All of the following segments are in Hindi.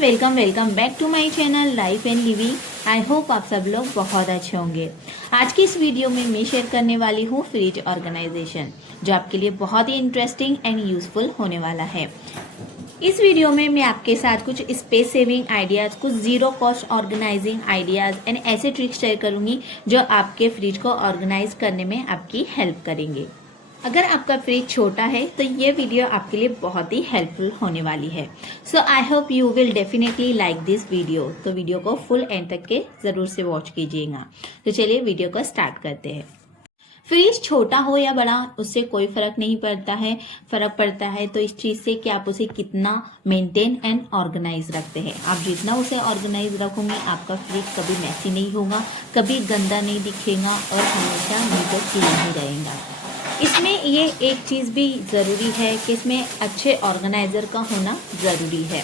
Welcome back to my channel life and living. I hope आप सब लोग बहुत अच्छे होंगे। आज की इस वीडियो में मैं शेयर करने वाली हूँ फ्रिज ऑर्गेनाइजेशन, जो आपके लिए बहुत ही इंटरेस्टिंग एंड यूजफुल होने वाला है। इस वीडियो में मैं आपके साथ कुछ स्पेस सेविंग आइडियाज, कुछ zero cost organising ideas and ऐसे ट्रिक्स शेयर करूंगी जो आपके फ्रिज को ऑर्गेनाइज करने में आपकी हेल्प करेंगे। अगर आपका फ्रिज छोटा है तो ये वीडियो आपके लिए बहुत ही हेल्पफुल होने वाली है। So I hope you will definitely like this video. तो वीडियो को फुल एंड तक के जरूर से वॉच कीजिएगा। तो चलिए वीडियो को स्टार्ट करते हैं। फ्रिज छोटा हो या बड़ा, उससे कोई फर्क नहीं पड़ता है। फर्क पड़ता है तो इस चीज से कि आप उसे कितना मेंटेन एंड ऑर्गेनाइज रखते हैं। आप जितना उसे ऑर्गेनाइज रखोगे, आपका फ्रिज कभी मैसी नहीं होगा, कभी गंदा नहीं दिखेगा और हमेशा नीट क्लीन ही रहेगा। इसमें ये एक चीज़ भी ज़रूरी है कि इसमें अच्छे ऑर्गेनाइज़र का होना ज़रूरी है।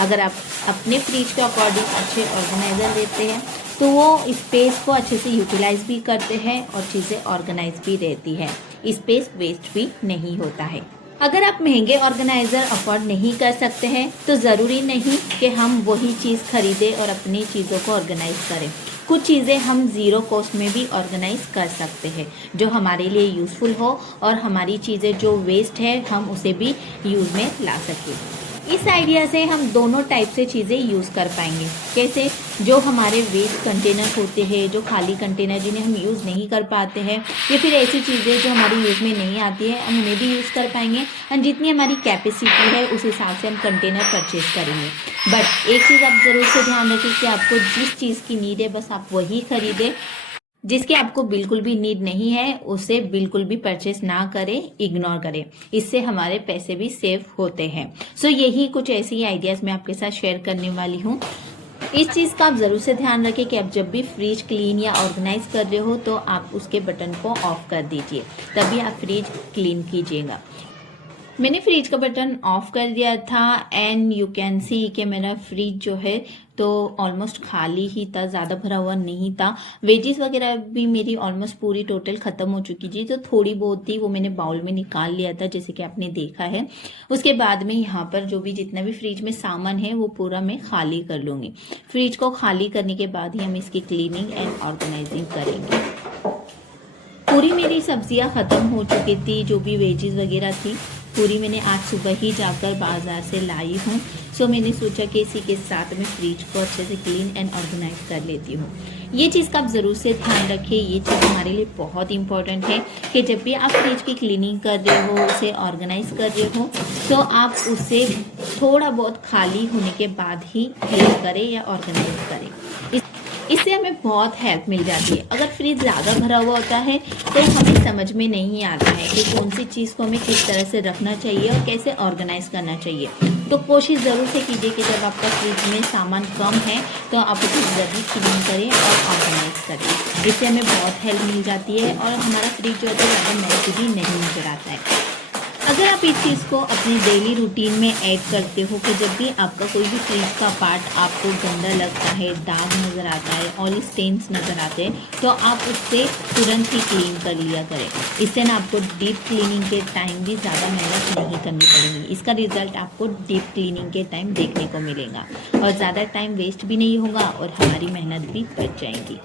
अगर आप अपने फ्रिज के अकॉर्डिंग अच्छे ऑर्गेनाइज़र लेते हैं तो वो स्पेस को अच्छे से यूटिलाइज भी करते हैं और चीज़ें ऑर्गेनाइज भी रहती है, स्पेस वेस्ट भी नहीं होता है। अगर आप महंगे ऑर्गेनाइज़र अफोर्ड नहीं कर सकते हैं तो ज़रूरी नहीं कि हम वही चीज़ खरीदें और अपनी चीज़ों को ऑर्गेनाइज करें। कुछ चीज़ें हम ज़ीरो कॉस्ट में भी ऑर्गेनाइज कर सकते हैं, जो हमारे लिए यूज़फुल हो और हमारी चीज़ें जो वेस्ट है हम उसे भी यूज़ में ला सकें। इस आइडिया से हम दोनों टाइप से चीज़ें यूज़ कर पाएंगे। कैसे? जो हमारे वेस्ट कंटेनर होते हैं, जो खाली कंटेनर जिन्हें हम यूज़ नहीं कर पाते हैं, या फिर ऐसी चीज़ें जो हमारी यूज़ में नहीं आती है, हम उन्हें भी यूज़ कर पाएंगे। एंड जितनी हमारी कैपेसिटी है उस हिसाब से हम कंटेनर परचेज करेंगे। बट एक चीज़ आप ज़रूर से ध्यान रखें कि आपको जिस चीज़ की नीड है बस आप वही खरीदें। जिसकी आपको बिल्कुल भी नीड नहीं है उसे बिल्कुल भी परचेस ना करें, इग्नोर करें। इससे हमारे पैसे भी सेव होते हैं। सो यही कुछ ऐसी आइडियाज मैं आपके साथ शेयर करने वाली हूँ। इस चीज़ का आप ज़रूर से ध्यान रखें कि आप जब भी फ्रिज क्लीन या ऑर्गेनाइज कर रहे हो तो आप उसके बटन को ऑफ कर दीजिए, तभी आप फ्रिज क्लीन कीजिएगा। मैंने फ्रिज का बटन ऑफ कर दिया था एंड यू कैन सी कि मेरा फ्रिज जो है तो ऑलमोस्ट खाली ही था, ज़्यादा भरा हुआ नहीं था। वेजीज वगैरह भी मेरी ऑलमोस्ट पूरी टोटल ख़त्म हो चुकी थी, जो थोड़ी बहुत थी वो मैंने बाउल में निकाल लिया था, जैसे कि आपने देखा है। उसके बाद में यहाँ पर जो भी जितना भी फ्रिज में सामान है वो पूरा मैं खाली कर लूँगी। फ्रिज को खाली करने के बाद ही हम इसकी क्लीनिंग एंड ऑर्गेनाइजिंग करेंगे। पूरी मेरी सब्जियां ख़त्म हो चुकी थी, जो भी वेजीज वगैरह थी पूरी मैंने आज सुबह ही जाकर बाज़ार से लाई हूँ। सो मैंने सोचा कि इसी के साथ में फ्रिज को अच्छे से क्लीन एंड ऑर्गेनाइज कर लेती हूँ। ये चीज़ का आप ज़रूर से ध्यान रखें। ये चीज़ हमारे लिए बहुत इंपॉर्टेंट है कि जब भी आप फ्रिज की क्लीनिंग कर रहे हो, उसे ऑर्गेनाइज कर रहे हो, तो आप उसे थोड़ा बहुत खाली होने के बाद ही क्लीन करें या ऑर्गेनाइज करें। इससे हमें बहुत हेल्प मिल जाती है। अगर फ्रिज ज़्यादा भरा हुआ होता है तो हमें समझ में नहीं आता है कि कौन सी चीज़ को हमें किस तरह से रखना चाहिए और कैसे ऑर्गेनाइज करना चाहिए। तो कोशिश ज़रूर से कीजिए कि जब आपका फ्रिज में सामान कम है तो आप उसे ज़रूर क्लीन करें और ऑर्गेनाइज करें। इससे हमें बहुत हेल्प मिल जाती है और हमारा फ्रिज जो है तो ज़्यादा मैसी भी नहीं नजर आता है। अगर आप इस चीज़ को अपनी डेली रूटीन में ऐड करते हो कि जब भी आपका कोई भी फ्रिज का पार्ट आपको गंदा लगता है, दाग नज़र आता है, ऑयल स्टेन्स नज़र आते हैं, तो आप उससे तुरंत ही क्लीन कर लिया करें। इससे ना आपको डीप क्लीनिंग के टाइम भी ज़्यादा मेहनत नहीं करनी पड़ेगी। इसका रिजल्ट आपको डीप क्लीनिंग के टाइम देखने को मिलेगा और ज़्यादा टाइम वेस्ट भी नहीं होगा और हमारी मेहनत भी बच जाएगी।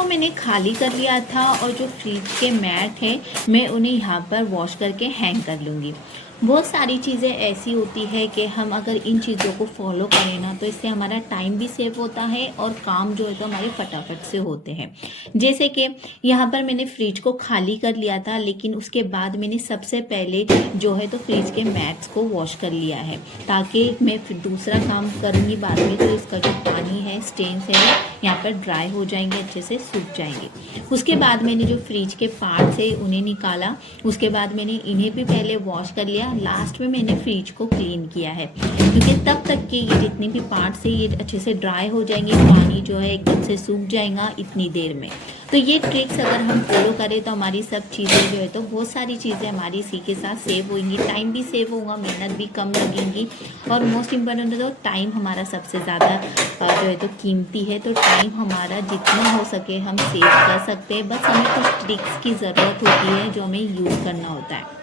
मैंने खाली कर लिया था और जो फ्रिज के मैट हैं मैं उन्हें यहाँ पर वॉश करके हैंग कर लूँगी। बहुत सारी चीज़ें ऐसी होती है कि हम अगर इन चीज़ों को फॉलो करें ना तो इससे हमारा टाइम भी सेव होता है और काम जो है तो हमारे फटाफट से होते हैं। जैसे कि यहाँ पर मैंने फ्रिज को खाली कर लिया था, लेकिन उसके बाद मैंने सबसे पहले जो है तो फ्रिज के मैट्स को वॉश कर लिया है, ताकि मैं फिर दूसरा काम करूँगी बाद में तो इसका जो पानी है, स्टेन्स है, यहाँ पर ड्राई हो जाएंगे, अच्छे से सूख जाएंगे। उसके बाद मैंने जो फ्रिज के पार्ट्स है उन्हें निकाला। उसके बाद मैंने इन्हें भी पहले वॉश कर लिया ना लास्ट में मैंने फ्रिज को क्लीन किया है, क्योंकि तब तक के ये जितने भी पार्ट्स है ये अच्छे से ड्राई हो जाएंगे, पानी जो है एकदम से सूख जाएगा इतनी देर में। तो ये ट्रिक्स अगर हम फॉलो करें तो हमारी सब चीज़ें जो है तो बहुत सारी चीज़ें हमारी इसी के साथ सेव होंगी, टाइम भी सेव होगा, मेहनत भी कम लगेंगी, और मोस्ट इम्पोर्टेंट है तो टाइम हमारा सबसे ज़्यादा जो है तो कीमती है। तो टाइम हमारा जितना हो सके हम सेव कर सकते हैं, बस हमें कुछ ट्रिक्स की ज़रूरत होती है जो हमें यूज़ करना होता है।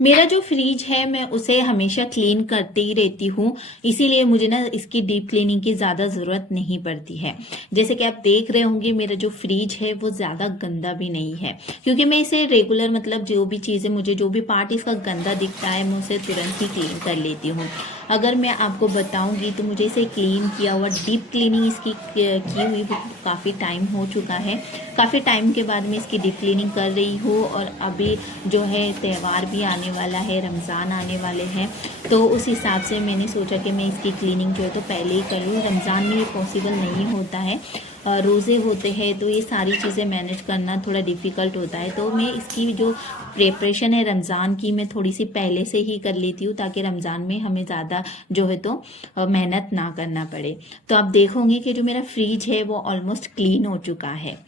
मेरा जो फ्रिज है मैं उसे हमेशा क्लीन करते ही रहती हूँ, इसीलिए मुझे ना इसकी डीप क्लीनिंग की ज़्यादा ज़रूरत नहीं पड़ती है। जैसे कि आप देख रहे होंगे मेरा जो फ्रिज है वो ज़्यादा गंदा भी नहीं है, क्योंकि मैं इसे रेगुलर मतलब जो भी चीज़ें मुझे जो भी पार्ट इसका गंदा दिखता है मैं उसे तुरंत ही क्लीन कर लेती हूँ। अगर मैं आपको बताऊंगी तो मुझे इसे क्लीन किया हुआ डीप क्लीनिंग इसकी की हुई काफ़ी टाइम हो चुका है। काफ़ी टाइम के बाद मैं इसकी डीप क्लीनिंग कर रही हूँ, और अभी जो है त्यौहार भी आने वाला है, रमज़ान आने वाले हैं, तो उस हिसाब से मैंने सोचा कि मैं इसकी क्लीनिंग जो है तो पहले ही कर लूँ। रमज़ान में ये पॉसिबल नहीं होता है, रोज़े होते हैं तो ये सारी चीज़ें मैनेज करना थोड़ा डिफ़िकल्ट होता है। तो मैं इसकी जो प्रिपरेशन है रमज़ान की मैं थोड़ी सी पहले से ही कर लेती हूँ, ताकि रमज़ान में हमें ज़्यादा जो है तो मेहनत ना करना पड़े। तो आप देखोगे कि जो मेरा फ्रिज है वो ऑलमोस्ट क्लीन हो चुका है।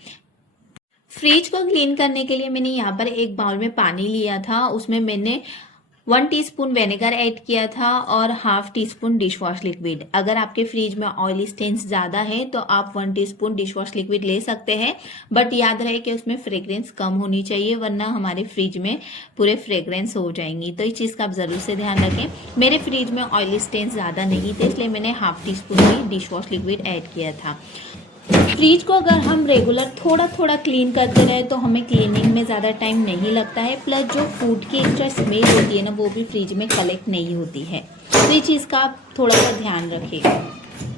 फ्रिज को क्लीन करने के लिए मैंने यहाँ पर एक बाउल में पानी लिया था, उसमें मैंने 1 टीस्पून विनेगर ऐड किया था और ½ टीस्पून डिश वॉश लिक्विड। अगर आपके फ्रिज में ऑयल स्टेन्स ज़्यादा है तो आप 1 टीस्पून डिश वॉश लिक्विड ले सकते हैं, बट याद रहे कि उसमें फ्रेग्रेंस कम होनी चाहिए, वरना हमारे फ्रिज में पूरे फ्रेग्रेंस हो जाएंगी। तो इस चीज़ का आप ज़रूर से ध्यान रखें। मेरे फ्रिज में ऑयल स्टेन्स ज़्यादा नहीं थे, इसलिए मैंने ½ टीस्पून ही डिश वॉश लिक्विड ऐड किया था। फ्रिज को अगर हम रेगुलर थोड़ा थोड़ा क्लीन करते रहे तो हमें क्लीनिंग में ज़्यादा टाइम नहीं लगता है, प्लस जो फूड की एक्स्ट्रा स्मेल होती है ना वो भी फ्रिज में कलेक्ट नहीं होती है। तो ये चीज़ का आप थोड़ा सा ध्यान रखें।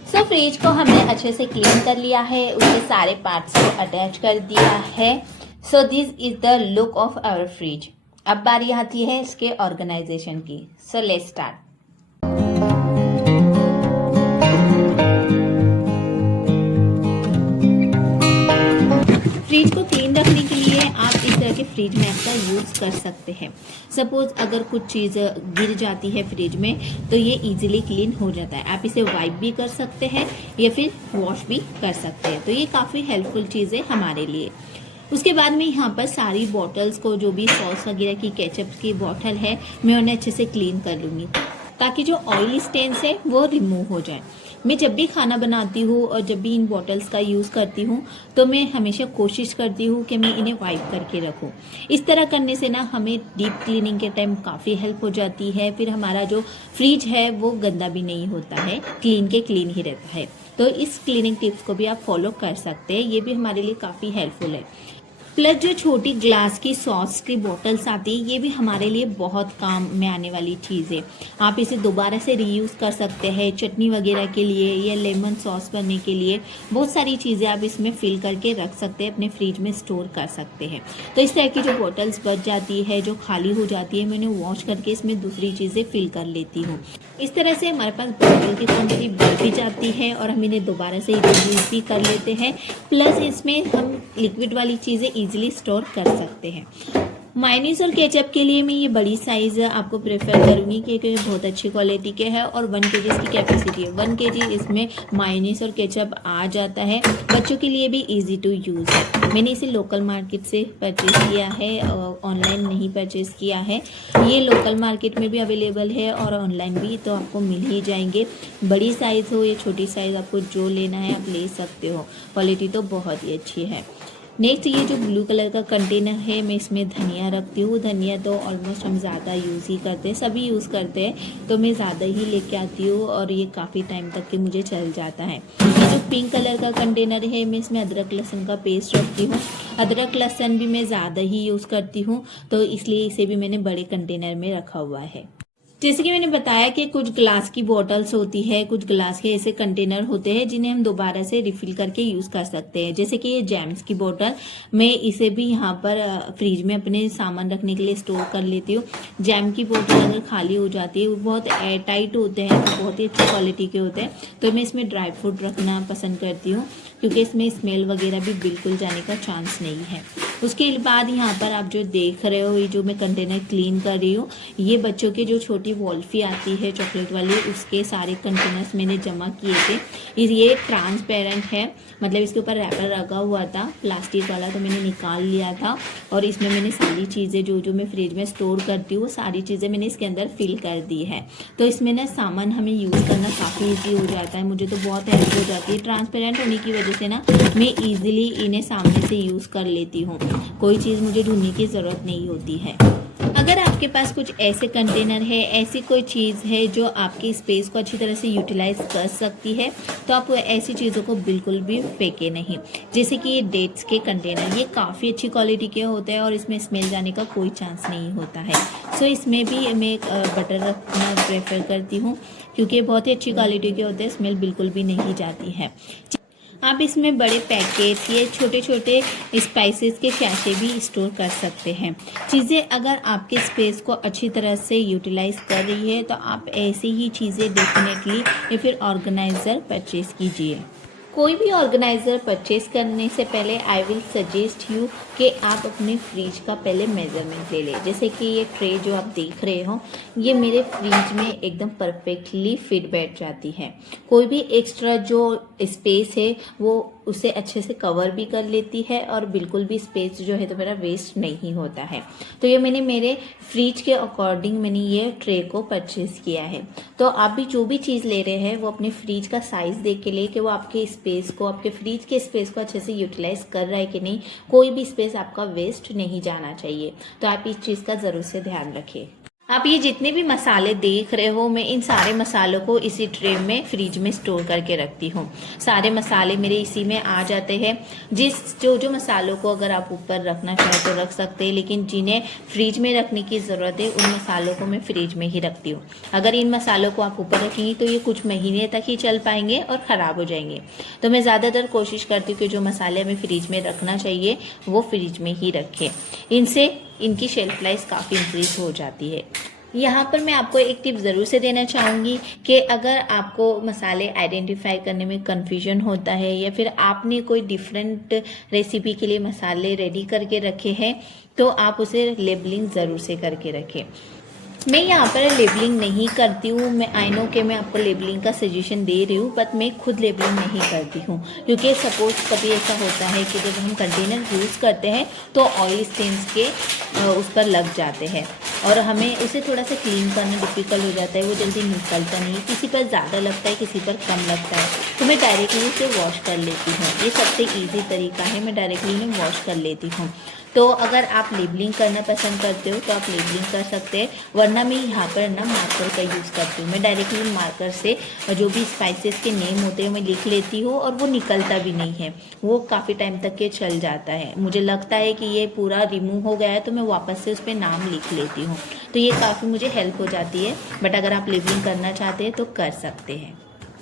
सो फ्रिज को हमने अच्छे से क्लीन कर लिया है, उसके सारे पार्ट्स को अटैच कर दिया है। So this is the look of our fridge. अब बारी आती है इसके ऑर्गेनाइजेशन की। So let's start. फ्रिज को क्लीन रखने के लिए आप इस तरह के फ्रिज मैट का यूज़ कर सकते हैं। सपोज अगर कुछ चीज़ गिर जाती है फ्रिज में तो ये इजीली क्लीन हो जाता है। आप इसे वाइप भी कर सकते हैं या फिर वॉश भी कर सकते हैं, तो ये काफ़ी हेल्पफुल चीज़ है हमारे लिए। उसके बाद में यहाँ पर सारी बॉटल्स को, जो भी सॉस वगैरह की, केचप की बॉटल है, मैं उन्हें अच्छे से क्लीन कर लूँगी ताकि जो ऑयल स्टेन्स है वो रिमूव हो जाए। मैं जब भी खाना बनाती हूँ और जब भी इन बॉटल्स का यूज़ करती हूँ तो मैं हमेशा कोशिश करती हूँ कि मैं इन्हें वाइप करके रखूँ। इस तरह करने से ना हमें डीप क्लीनिंग के टाइम काफ़ी हेल्प हो जाती है, फिर हमारा जो फ्रिज है वो गंदा भी नहीं होता है, क्लीन के क्लीन ही रहता है। तो इस क्लीनिंग टिप्स को भी आप फॉलो कर सकते हैं, ये भी हमारे लिए काफ़ी हेल्पफुल है। प्लस जो छोटी ग्लास की सॉस की बोतल्स आती है ये भी हमारे लिए बहुत काम में आने वाली चीज़ है। आप इसे दोबारा से रीयूज़ कर सकते हैं, चटनी वगैरह के लिए या लेमन सॉस बनने के लिए, बहुत सारी चीज़ें आप इसमें फिल करके रख सकते हैं, अपने फ्रिज में स्टोर कर सकते हैं। तो इस तरह की जो बोतल्स बच जाती है, जो खाली हो जाती है, मैं उन्हें वॉश करके इसमें दूसरी चीज़ें फिल कर लेती हूँ। इस तरह से हमारे पास बोतल की क्वांटिटी बढ़ भी जाती है और हम इन्हें दोबारा से रीयूज़ भी कर लेते हैं। प्लस इसमें हम लिक्विड वाली चीज़ें इजीली स्टोर कर सकते हैं। मायोनीज और केचप के लिए मैं ये बड़ी साइज़ आपको प्रेफर करूँगी क्योंकि बहुत अच्छी क्वालिटी के है और 1 kg इसकी कैपेसिटी है। 1 kg इसमें मायोनीज और केचप आ जाता है। बच्चों के लिए भी इजी टू यूज़ है। मैंने इसे लोकल मार्केट से परचेज़ किया है, ऑनलाइन नहीं परचेज़ किया है। ये लोकल मार्केट में भी अवेलेबल है और ऑनलाइन भी तो आपको मिल ही जाएंगे। बड़ी साइज़ हो या छोटी साइज़, आपको जो लेना है आप ले सकते हो। क्वालिटी तो बहुत ही अच्छी है। नेक्स्ट ये जो ब्लू कलर का कंटेनर है, मैं इसमें धनिया रखती हूँ। धनिया तो ऑलमोस्ट हम ज़्यादा यूज़ ही करते हैं, सभी यूज़ करते हैं, तो मैं ज़्यादा ही लेके आती हूँ और ये काफ़ी टाइम तक के मुझे चल जाता है। ये जो पिंक कलर का कंटेनर है, मैं इसमें अदरक लहसुन का पेस्ट रखती हूँ। अदरक लहसुन भी मैं ज़्यादा ही यूज़ करती हूँ, तो इसलिए इसे भी मैंने बड़े कंटेनर में रखा हुआ है। जैसे कि मैंने बताया कि कुछ ग्लास की बॉटल्स होती है, कुछ ग्लास के ऐसे कंटेनर होते हैं जिन्हें हम दोबारा से रिफिल करके यूज कर सकते हैं। जैसे कि ये जैम्स की बोतल, मैं इसे भी यहाँ पर फ्रिज में अपने सामान रखने के लिए स्टोर कर लेती हूँ। जैम की बोतल अगर खाली हो जाती है, वो बहुत एयर टाइट होते हैं, तो बहुत ही अच्छी क्वालिटी के होते हैं, तो मैं इसमें ड्राई फ्रूट रखना पसंद करती हूँ क्योंकि इसमें स्मेल वगैरह भी बिल्कुल जाने का चांस नहीं है। उसके बाद यहाँ पर आप जो देख रहे हो, ये जो मैं कंटेनर क्लीन कर रही हूँ, ये बच्चों के जो छोटी वॉल्फी आती है चॉकलेट वाली, उसके सारे कंटेनर्स मैंने जमा किए थे। ये ट्रांसपेरेंट है, मतलब इसके ऊपर रैपर लगा हुआ था प्लास्टिक वाला, तो मैंने निकाल लिया था और इसमें मैंने सारी चीज़ें जो मैं फ्रिज में स्टोर करती हूँ, सारी चीज़ें मैंने इसके अंदर फिल कर दी है। तो इसमें ना सामान हमें यूज़ करना काफ़ी ईजी हो जाता है, मुझे तो बहुत हेल्प हो जाती है। ट्रांसपेरेंट होने की वजह से ना मैं ईजिली इन्हें सामने से यूज़ कर लेती हूँ, कोई चीज़ मुझे ढूंढने की ज़रूरत नहीं होती है। अगर आपके पास कुछ ऐसे कंटेनर है, ऐसी कोई चीज़ है जो आपकी स्पेस को अच्छी तरह से यूटिलाइज कर सकती है, तो आप ऐसी चीज़ों को बिल्कुल भी फेंके नहीं। जैसे कि ये डेट्स के कंटेनर, ये काफ़ी अच्छी क्वालिटी के होते हैं और इसमें स्मेल जाने का कोई चांस नहीं होता है। सो इसमें भी मैं बटर रखना प्रेफर करती हूँ क्योंकि बहुत ही अच्छी क्वालिटी के होते हैं, स्मेल बिल्कुल भी नहीं जाती है। आप इसमें बड़े पैकेट या छोटे छोटे स्पाइसेस के सैशे भी स्टोर कर सकते हैं। चीज़ें अगर आपके स्पेस को अच्छी तरह से यूटिलाइज कर रही है, तो आप ऐसी ही चीज़ें डेफिनेटली या फिर ऑर्गेनाइज़र परचेज़ कीजिए। कोई भी ऑर्गेनाइज़र परचेज करने से पहले आई विल सजेस्ट यू कि आप अपने फ्रिज का पहले मेज़रमेंट ले लें। जैसे कि ये ट्रे जो आप देख रहे हो, ये मेरे फ्रिज में एकदम परफेक्टली फिट बैठ जाती है। कोई भी एक्स्ट्रा जो स्पेस है वो उसे अच्छे से कवर भी कर लेती है और बिल्कुल भी स्पेस जो है तो मेरा वेस्ट नहीं होता है। तो ये मैंने मेरे फ्रिज के अकॉर्डिंग मैंने ये ट्रे को परचेज किया है। तो आप भी जो भी चीज़ ले रहे हैं वो अपने फ्रिज का साइज़ देख के ले कि वो आपके स्पेस को, आपके फ्रिज के स्पेस को अच्छे से यूटिलाइज कर रहा है कि नहीं, कोई भी स्पेस आपका वेस्ट नहीं जाना चाहिए। तो आप इस चीज़ का ज़रूर से ध्यान रखें। आप ये जितने भी मसाले देख रहे हो, मैं इन सारे मसालों को इसी ट्रे में फ्रिज में स्टोर करके रखती हूँ। सारे मसाले मेरे इसी में आ जाते हैं। जो मसालों को अगर आप ऊपर रखना चाहें तो रख सकते हैं, लेकिन जिन्हें फ्रिज में रखने की ज़रूरत है उन मसालों को मैं फ्रिज में ही रखती हूँ। अगर इन मसालों को आप ऊपर रखेंगी तो ये कुछ महीने तक ही चल पाएंगे और ख़राब हो जाएंगे। तो मैं ज़्यादातर कोशिश करती हूँ कि जो मसाले हमें फ्रिज में रखना चाहिए वो फ्रिज में ही रखें। इनसे इनकी शेल्फ लाइफ काफ़ी इंक्रीज हो जाती है। यहाँ पर मैं आपको एक टिप ज़रूर से देना चाहूँगी कि अगर आपको मसाले आइडेंटिफाई करने में कन्फ्यूजन होता है या फिर आपने कोई डिफरेंट रेसिपी के लिए मसाले रेडी करके रखे हैं, तो आप उसे लेबलिंग ज़रूर से करके रखें। मैं यहाँ पर लेबलिंग नहीं करती हूँ। मैं आई नो कि मैं आपको लेबलिंग का सजेशन दे रही हूँ, बट मैं खुद लेबलिंग नहीं करती हूँ क्योंकि सपोज कभी ऐसा होता है कि जब हम कंटेनर यूज़ करते हैं तो ऑयल स्टेन्स के उस पर लग जाते हैं और हमें उसे थोड़ा सा क्लीन करना डिफ़िकल्ट हो जाता है, वो जल्दी निकलता नहीं है। किसी पर ज़्यादा लगता है, किसी पर कम लगता है, तो मैं डायरेक्टली उसे वॉश कर लेती हूँ। ये सबसे ईजी तरीका है, मैं डायरेक्टली उन्हें वॉश कर लेती हूँ। तो अगर आप लेबलिंग करना पसंद करते हो तो आप लेबलिंग कर सकते हैं, वरना मैं यहाँ पर ना मार्कर का यूज़ करती हूँ। मैं डायरेक्टली मार्कर से जो भी स्पाइसेस के नेम होते हैं मैं लिख लेती हूँ और वो निकलता भी नहीं है, वो काफ़ी टाइम तक के चल जाता है। मुझे लगता है कि ये पूरा रिमूव हो गया है तो मैं वापस से उस पर नाम लिख लेती हूँ, तो ये काफ़ी मुझे हेल्प हो जाती है। बट अगर आप लेबलिंग करना चाहते हैं तो कर सकते हैं।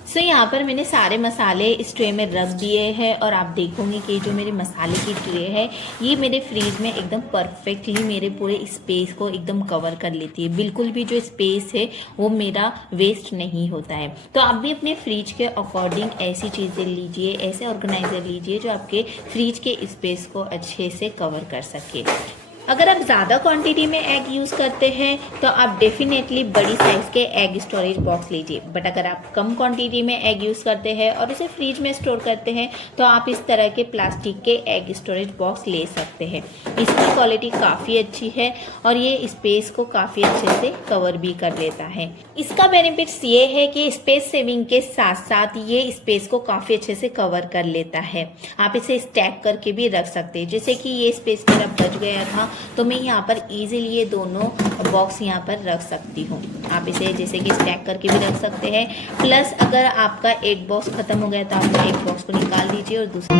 सो यहाँ पर मैंने सारे मसाले इस ट्रे में रख दिए हैं और आप देखोगे कि जो मेरे मसाले की ट्रे है ये मेरे फ्रिज में एकदम परफेक्टली मेरे पूरे स्पेस को एकदम कवर कर लेती है। बिल्कुल भी जो स्पेस है वो मेरा वेस्ट नहीं होता है। तो आप भी अपने फ्रिज के अकॉर्डिंग ऐसी चीज़ें लीजिए, ऐसे ऑर्गेनाइजर लीजिए जो आपके फ्रिज के स्पेस को अच्छे से कवर कर सके। अगर आप ज़्यादा क्वांटिटी में एग यूज़ करते हैं तो आप डेफिनेटली बड़ी साइज़ के एग स्टोरेज बॉक्स लीजिए। बट अगर आप कम क्वांटिटी में एग यूज़ करते हैं और उसे फ्रिज में स्टोर करते हैं तो आप इस तरह के प्लास्टिक के एग स्टोरेज बॉक्स ले सकते हैं। इसकी क्वालिटी काफ़ी अच्छी है और ये स्पेस को काफ़ी अच्छे से कवर भी कर लेता है। इसका बेनिफिट्स ये है कि स्पेस सेविंग के साथ साथ ये स्पेस को काफ़ी अच्छे से कवर कर लेता है। आप इसे स्टैक करके भी रख सकते हैं। जैसे कि ये स्पेस मेरा बच गया था तो मैं यहाँ पर इजीली ये दोनों बॉक्स यहाँ पर रख सकती हूँ। आप इसे जैसे कि स्टैक करके भी रख सकते हैं। प्लस अगर आपका एक बॉक्स ख़त्म हो गया तो आप एक बॉक्स को निकाल दीजिए और दूसरा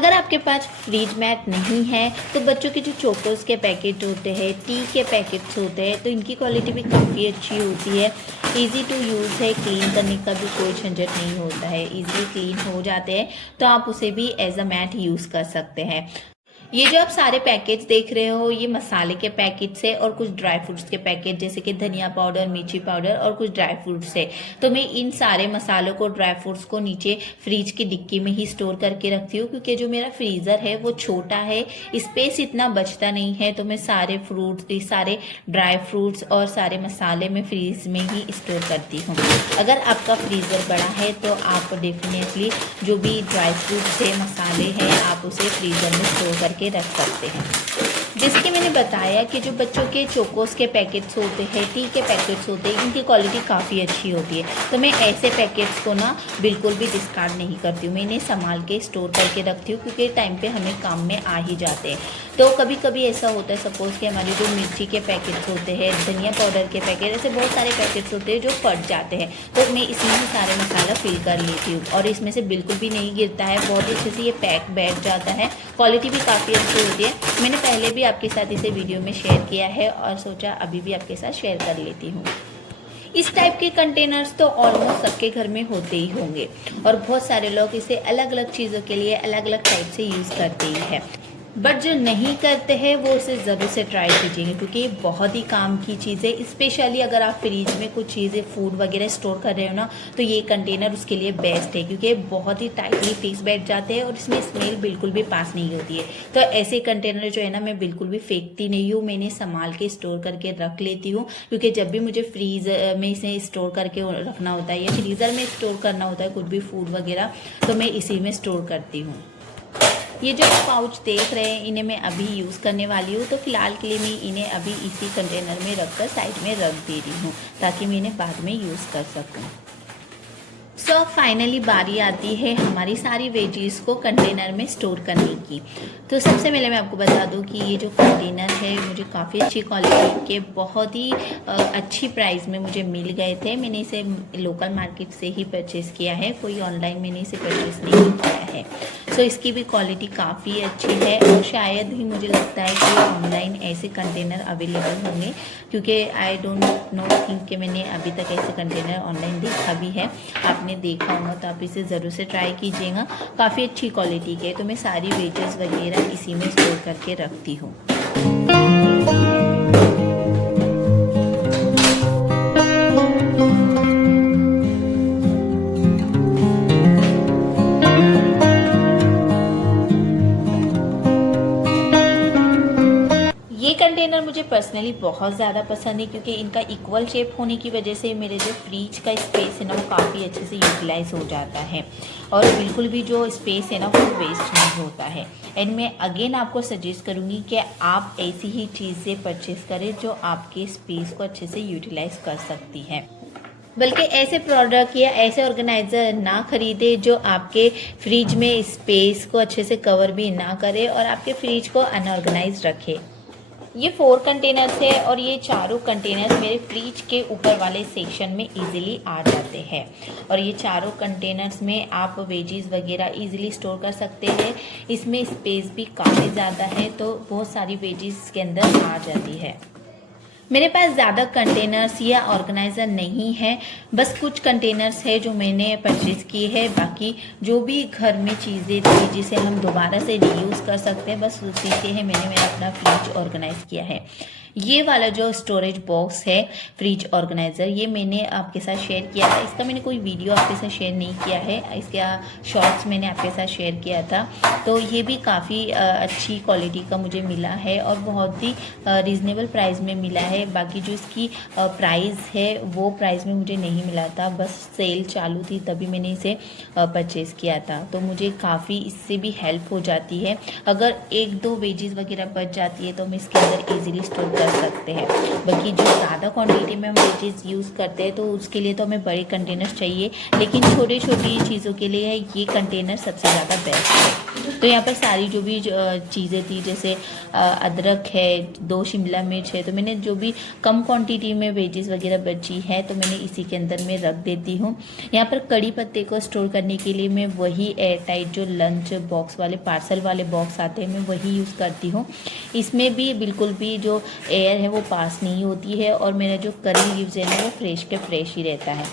अगर आपके पास फ्रिज मैट नहीं है तो बच्चों के जो चोकोस के पैकेट होते हैं, टी के पैकेट्स होते हैं, तो इनकी क्वालिटी भी काफ़ी अच्छी होती है। इजी टू यूज़ है, क्लीन करने का भी कोई झंझट नहीं होता है, इजीली क्लीन हो जाते हैं, तो आप उसे भी एज अ मैट यूज़ कर सकते हैं। ये जो आप सारे पैकेट्स देख रहे हो ये मसाले के पैकेट्स है और कुछ ड्राई फ्रूट्स के पैकेट जैसे कि धनिया पाउडर, मिर्ची पाउडर और कुछ ड्राई फ्रूट्स है। तो मैं इन सारे मसालों को, ड्राई फ्रूट्स को नीचे फ्रिज की डिक्की में ही स्टोर करके रखती हूँ, क्योंकि जो मेरा फ्रीज़र है वो छोटा है, स्पेस इतना बचता नहीं है। तो मैं सारे फ्रूट्स, सारे ड्राई फ्रूट्स और सारे मसाले में फ्रीज में ही स्टोर करती हूँ। अगर आपका फ्रीज़र बड़ा है तो आप डेफिनेटली जो भी ड्राई फ्रूट्स है, मसाले हैं, आप उसे फ्रीज़र में स्टोर करके रख सकते हैं। जैसे कि मैंने बताया कि जो बच्चों के चोकोस के पैकेट्स होते हैं, टी के पैकेट्स होते हैं, इनकी क्वालिटी काफ़ी अच्छी होती है। तो मैं ऐसे पैकेट्स को ना बिल्कुल भी डिस्कार्ड नहीं करती हूँ, मैं इन्हें संभाल के स्टोर करके रखती हूँ, क्योंकि टाइम पे हमें काम में आ ही जाते हैं। तो कभी कभी ऐसा होता है, सपोज़ कि हमारे जो मिर्ची के पैकेट्स होते हैं, धनिया पाउडर के पैकेट, ऐसे बहुत सारे पैकेट्स होते हैं जो फट जाते हैं, तो मैं इसमें ही सारे मसाला फिल कर लेती हूँ और इसमें से बिल्कुल भी नहीं गिरता है, बहुत ही अच्छे से ये पैक बैठ जाता है। क्वालिटी भी काफ़ी अच्छी होती है। मैंने पहले भी आपके साथ इसे वीडियो में शेयर किया है और सोचा अभी भी आपके साथ शेयर कर लेती हूँ। इस टाइप के कंटेनर्स तो ऑलमोस्ट सबके घर में होते ही होंगे और बहुत सारे लोग इसे अलग अलग चीज़ों के लिए अलग अलग टाइप से यूज़ करते ही है। बट जो नहीं करते हैं वो उसे ज़रूर से ट्राई कीजिएगा, क्योंकि ये बहुत ही काम की चीज़ है। स्पेशली अगर आप फ्रीज में कुछ चीज़ें, फूड वगैरह स्टोर कर रहे हो ना, तो ये कंटेनर उसके लिए बेस्ट है, क्योंकि बहुत ही टाइटली फिक्स बैठ जाते हैं और इसमें स्मेल बिल्कुल भी पास नहीं होती है। तो ऐसे कंटेनर जो है ना, मैं बिल्कुल भी फेंकती नहीं हूँ, मैंने संभाल के स्टोर करके रख लेती हूँ, क्योंकि जब भी मुझे फ्रीज में इसे स्टोर करके रखना होता है या फ्रीज़र में स्टोर करना होता है कुछ भी फूड वगैरह, तो मैं इसी में स्टोर करती हूँ। ये जो पाउच देख रहे हैं इन्हें मैं अभी यूज़ करने वाली हूँ, तो फिलहाल के लिए मैं इन्हें अभी इसी कंटेनर में रखकर साइड में रख दे रही हूँ, ताकि मैं इन्हें बाद में यूज़ कर सकूँ। सो फाइनली बारी आती है हमारी सारी वेजीज को कंटेनर में स्टोर करने की। तो सबसे पहले मैं आपको बता दूं कि ये जो कंटेनर है मुझे काफ़ी अच्छी क्वालिटी के, बहुत ही अच्छी प्राइस में मुझे मिल गए थे। मैंने इसे लोकल मार्केट से ही परचेज़ किया है, कोई ऑनलाइन मैंने इसे परचेज़ नहीं किया है। सो इसकी भी क्वालिटी काफ़ी अच्छी है और शायद ही मुझे लगता है कि ऑनलाइन ऐसे कंटेनर अवेलेबल होंगे, क्योंकि आई डोंट नो थिंक कि मैंने अभी तक ऐसे कंटेनर ऑनलाइन देखा भी है। आपने देखा होगा तो आप इसे ज़रूर से ट्राई कीजिएगा, काफ़ी अच्छी क्वालिटी के। तो मैं सारी वेजेस वगैरह इसी में स्टोर करके रखती हूँ। ये कंटेनर मुझे पर्सनली बहुत ज़्यादा पसंद है, क्योंकि इनका इक्वल शेप होने की वजह से मेरे जो फ्रिज का स्पेस है ना वो काफ़ी अच्छे से यूटिलाइज हो जाता है और बिल्कुल भी जो स्पेस है ना वो वेस्ट नहीं होता है। एंड मैं अगेन आपको सजेस्ट करूँगी कि आप ऐसी ही चीज़ें परचेज़ करें जो आपके स्पेस को अच्छे से यूटिलाइज कर सकती है, बल्कि ऐसे प्रोडक्ट या ऐसे ऑर्गेनाइज़र ना खरीदे जो आपके फ्रिज में स्पेस को अच्छे से कवर भी ना करे और आपके फ्रिज को अनऑर्गेनाइज रखे। ये 4 कंटेनर्स है और ये चारों कंटेनर्स मेरे फ्रिज के ऊपर वाले सेक्शन में इजीली आ जाते हैं और ये चारों कंटेनर्स में आप वेजीज वगैरह इजीली स्टोर कर सकते हैं। इसमें स्पेस भी काफ़ी ज़्यादा है, तो बहुत सारी वेजीज के अंदर आ जाती है। मेरे पास ज़्यादा कंटेनर्स या ऑर्गेनाइज़र नहीं है, बस कुछ कंटेनर्स है जो मैंने परचेज़ किए हैं। बाकी जो भी घर में चीज़ें थी जिसे हम दोबारा से रीयूज़ कर सकते हैं, बस उसी से है मैंने मेरा अपना फ्रिज ऑर्गेनाइज़ किया है। ये वाला जो स्टोरेज बॉक्स है फ्रिज ऑर्गेनाइज़र, ये मैंने आपके साथ शेयर किया था। इसका मैंने कोई वीडियो आपके साथ शेयर नहीं किया है, इसका शॉर्ट्स मैंने आपके साथ शेयर किया था। तो ये भी काफ़ी अच्छी क्वालिटी का मुझे मिला है और बहुत ही रीज़नेबल प्राइस में मिला है। बाकी जो इसकी प्राइस है वो प्राइस में मुझे नहीं मिला था, बस सेल चालू थी तभी मैंने इसे परचेज़ किया था। तो मुझे काफ़ी इससे भी हेल्प हो जाती है। अगर 1-2 वेजीज वगैरह बच जाती है तो मैं इसके अंदर ईजिली स्टोर कर सकते हैं। बाकी जो ज़्यादा क्वांटिटी में हम वेजीज यूज़ करते हैं तो उसके लिए तो हमें बड़े कंटेनर्स चाहिए, लेकिन छोटी छोटी चीज़ों के लिए ये कंटेनर सबसे ज़्यादा बेस्ट है। तो यहाँ पर सारी जो भी चीज़ें थी, जैसे अदरक है, 2 शिमला मिर्च है, तो मैंने जो भी कम क्वांटिटी में वेजीज वगैरह बची है तो मैंने इसी के अंदर में रख देती हूँ। यहाँ पर कड़ी पत्ते को स्टोर करने के लिए मैं वही एयर टाइट जो लंच बॉक्स वाले पार्सल वाले बॉक्स आते हैं मैं वही यूज़ करती हूँ। इसमें भी बिल्कुल भी जो एयर है वो पास नहीं होती है और मेरा जो करी लीव्स है ना वो फ्रेश के फ्रेश ही रहता है।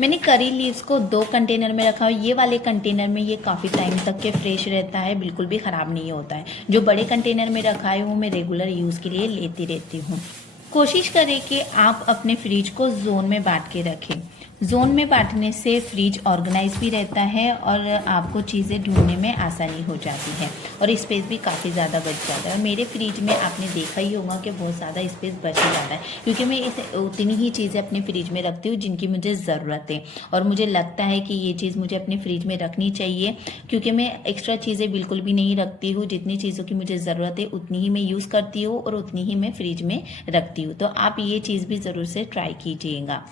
मैंने करी लीव्स को 2 कंटेनर में रखा है। ये वाले कंटेनर में ये काफ़ी टाइम तक के फ्रेश रहता है, बिल्कुल भी ख़राब नहीं होता है। जो बड़े कंटेनर में रखा है वो मैं रेगुलर यूज़ के लिए लेती रहती हूँ। कोशिश करें कि आप अपने फ्रिज को जोन में बांट के रखें। जोन में बांटने से फ्रिज ऑर्गेनाइज भी रहता है और आपको चीज़ें ढूंढने में आसानी हो जाती है और स्पेस भी काफ़ी ज़्यादा बच जाता है। और मेरे फ्रिज में आपने देखा ही होगा कि बहुत ज़्यादा स्पेस बच ही जाता है, क्योंकि मैं उतनी ही चीज़ें अपने फ्रिज में रखती हूँ जिनकी मुझे ज़रूरत है और मुझे लगता है कि ये चीज़ मुझे अपने फ्रिज में रखनी चाहिए, क्योंकि मैं एक्स्ट्रा चीज़ें बिल्कुल भी नहीं रखती हूँ। जितनी चीज़ों की मुझे ज़रूरत है उतनी ही मैं यूज़ करती हूँ और उतनी ही मैं फ्रिज में रखती हूँ। तो आप ये चीज़ भी ज़रूर से ट्राई कीजिएगा।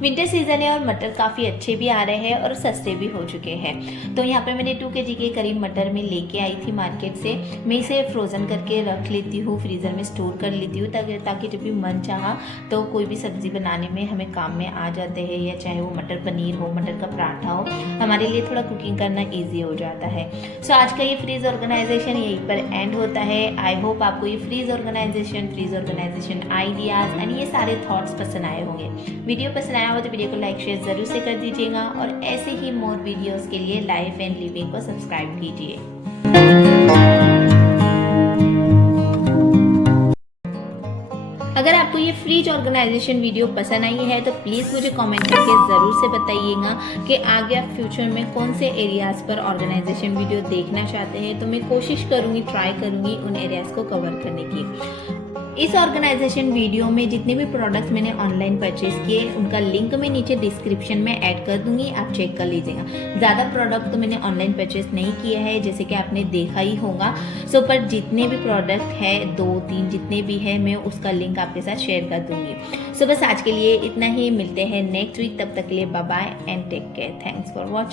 विंटर सीजन है और मटर काफ़ी अच्छे भी आ रहे हैं और सस्ते भी हो चुके हैं। तो यहाँ पर मैंने 2 kg के करीब मटर में लेके आई थी मार्केट से। मैं इसे फ्रोज़न करके रख लेती हूँ, फ्रीज़र में स्टोर कर लेती हूँ ताकि जब भी मन चाहा तो कोई भी सब्ज़ी बनाने में हमें काम में आ जाते हैं, या चाहे वो मटर पनीर हो, मटर का पराठा हो, हमारे लिए थोड़ा कुकिंग करना ईजी हो जाता है। सो आज का ये फ्रीज ऑर्गेनाइजेशन यहीं पर एंड होता है। आई होप आपको ये फ्रीज ऑर्गेनाइजेशन आइडियाज़ एंड ये सारे थॉट्स पसंद आए होंगे। वीडियो पसंद आया हो तो वीडियो को लाइक शेयर जरूर से कर दीजिएगा और ऐसे ही मोर वीडियोस के लिए लाइफ एंड लिविंग को सब्सक्राइब कीजिए। अगर आपको ये फ्रिज ऑर्गेनाइजेशन वीडियो पसंद आई है तो प्लीज़ मुझे कमेंट करके ज़रूर से बताइएगा कि आगे आप फ्यूचर में कौन से एरियाज़ पर ऑर्गेनाइजेशन वीडियो देखना चाहते हैं, तो मैं कोशिश करूँगी, ट्राई करूँगी उन एरियाज़ को कवर करने की। इस ऑर्गेनाइजेशन वीडियो में जितने भी प्रोडक्ट्स मैंने ऑनलाइन परचेज किए उनका लिंक मैं नीचे डिस्क्रिप्शन में ऐड कर दूंगी, आप चेक कर लीजिएगा। ज़्यादा प्रोडक्ट तो मैंने ऑनलाइन परचेज नहीं किया है, जैसे कि आपने देखा ही होगा। सो पर जितने भी प्रोडक्ट है 2-3 जितने भी है मैं उसका लिंक आपके साथ शेयर कर दूंगी। सो बस आज के लिए इतना ही, मिलते हैं नेक्स्ट वीक। तब तक के लिए bye bye and take care. Thanks for watching.